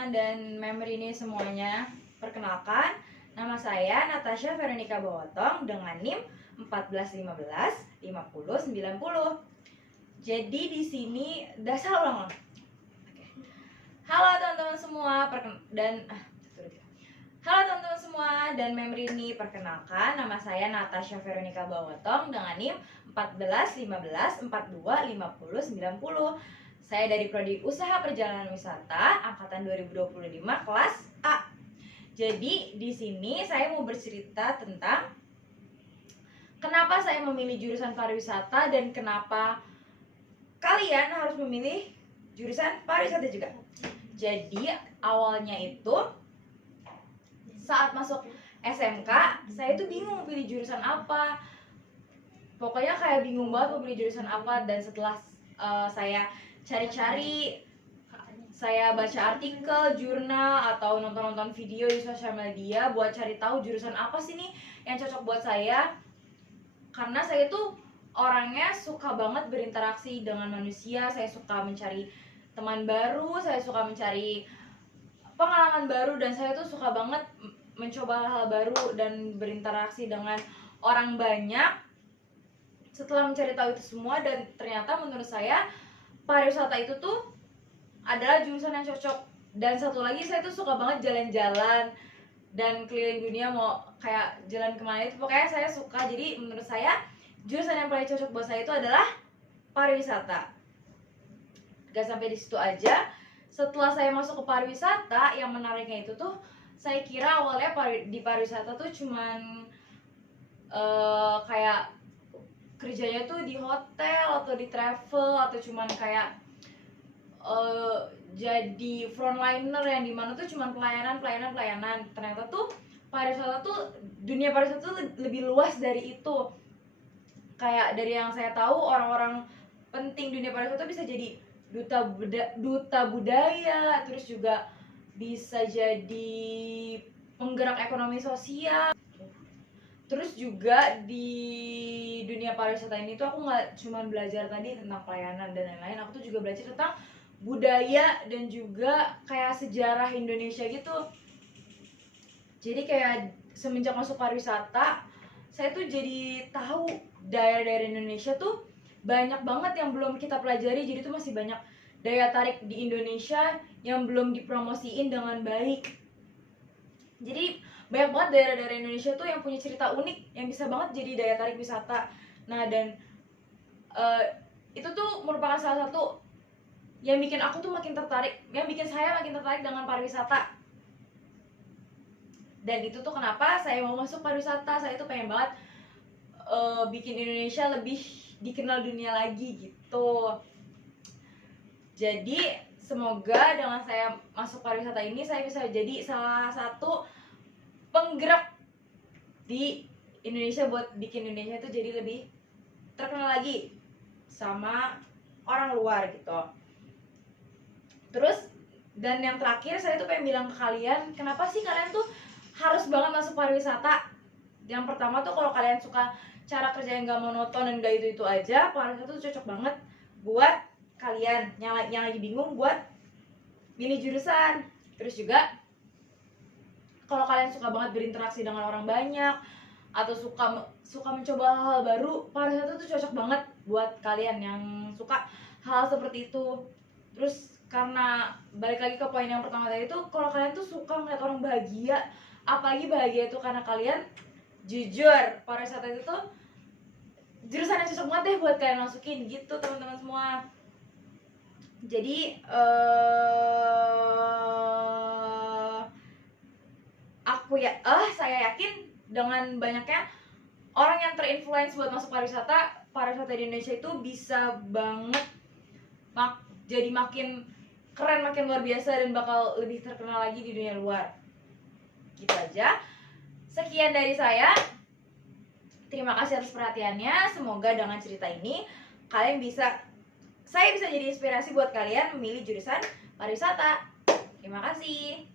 teman-teman dan member ini semuanya. Perkenalkan, nama saya Natasha Veronica Bawotong dengan NIM 14155090. Jadi di sini dasar ulang. Oke. Halo teman-teman semua, Halo teman-teman semua dan member ini, perkenalkan nama saya Natasha Veronica Bawotong dengan NIM 1415425090. Saya dari Prodi Usaha Perjalanan Wisata angkatan 2025 kelas A. Jadi di sini saya mau bercerita tentang kenapa saya memilih jurusan pariwisata dan kenapa kalian harus memilih jurusan pariwisata juga. Jadi awalnya itu saat masuk SMK, saya tuh bingung pilih jurusan apa. Pokoknya kayak bingung banget mau pilih jurusan apa. Dan setelah saya cari-cari, saya baca artikel, jurnal, atau nonton-nonton video di sosial media buat cari tahu jurusan apa sih nih yang cocok buat saya. Karena saya tuh orangnya suka banget berinteraksi dengan manusia, saya suka mencari teman baru, saya suka mencari pengalaman baru, dan saya tuh suka banget mencoba hal-hal baru dan berinteraksi dengan orang banyak. Setelah mencari tahu itu semua, dan ternyata menurut saya pariwisata itu tuh adalah jurusan yang cocok. Dan satu lagi, saya tuh suka banget jalan-jalan dan keliling dunia, mau kayak jalan kemana itu pokoknya saya suka. Jadi menurut saya jurusan yang paling cocok buat saya itu adalah pariwisata. Gak sampai di situ aja, setelah saya masuk ke pariwisata, yang menariknya itu tuh saya kira awalnya di pariwisata tuh cuman kayak kerjanya tuh di hotel atau di travel, atau cuman kayak jadi frontliner yang dimana tuh cuman pelayanan. Ternyata tuh pariwisata tuh, dunia pariwisata tuh lebih luas dari itu. Kayak dari yang saya tahu, orang-orang penting dunia pariwisata bisa jadi duta budaya, terus juga bisa jadi penggerak ekonomi sosial. Terus juga di dunia pariwisata ini tuh aku nggak cuma belajar tadi tentang pelayanan dan lain-lain, aku tuh juga belajar tentang budaya dan juga kayak sejarah Indonesia gitu. Jadi kayak semenjak masuk pariwisata, saya tuh jadi tahu daerah-daerah Indonesia tuh banyak banget yang belum kita pelajari. Jadi tuh masih banyak daya tarik di Indonesia yang belum dipromosiin dengan baik. Jadi banyak banget daerah-daerah Indonesia tuh yang punya cerita unik yang bisa banget jadi daya tarik wisata. Nah, dan itu tuh merupakan salah satu yang bikin aku tuh makin tertarik, yang bikin saya makin tertarik dengan pariwisata. Dan itu tuh kenapa saya mau masuk pariwisata. Saya tuh pengen banget bikin Indonesia lebih dikenal dunia lagi gitu. Jadi semoga dengan saya masuk pariwisata ini, saya bisa jadi salah satu penggerak di Indonesia buat bikin Indonesia itu jadi lebih terkenal lagi sama orang luar gitu. Terus, dan yang terakhir, saya tuh pengen bilang ke kalian, kenapa sih kalian tuh harus banget masuk pariwisata. Yang pertama tuh, kalau kalian suka cara kerja yang gak monoton dan gak itu-itu aja, pariwisata tuh cocok banget buat kalian yang lagi bingung buat milih jurusan. Terus juga kalau kalian suka banget berinteraksi dengan orang banyak atau suka mencoba hal baru, pariwisata tuh cocok banget buat kalian yang suka hal seperti itu. Terus karena balik lagi ke poin yang pertama tadi tuh, kalau kalian tuh suka melihat orang bahagia, apalagi bahagia itu karena kalian, jujur pariwisata itu tuh jurusan yang cocok banget deh buat kalian masukin gitu teman-teman semua. Jadi saya yakin dengan banyaknya orang yang terinfluence buat masuk pariwisata di Indonesia itu bisa banget jadi makin keren, makin luar biasa, dan bakal lebih terkenal lagi di dunia luar. Gitu aja. Sekian dari saya. Terima kasih atas perhatiannya. Semoga dengan cerita ini saya bisa jadi inspirasi buat kalian memilih jurusan pariwisata. Terima kasih.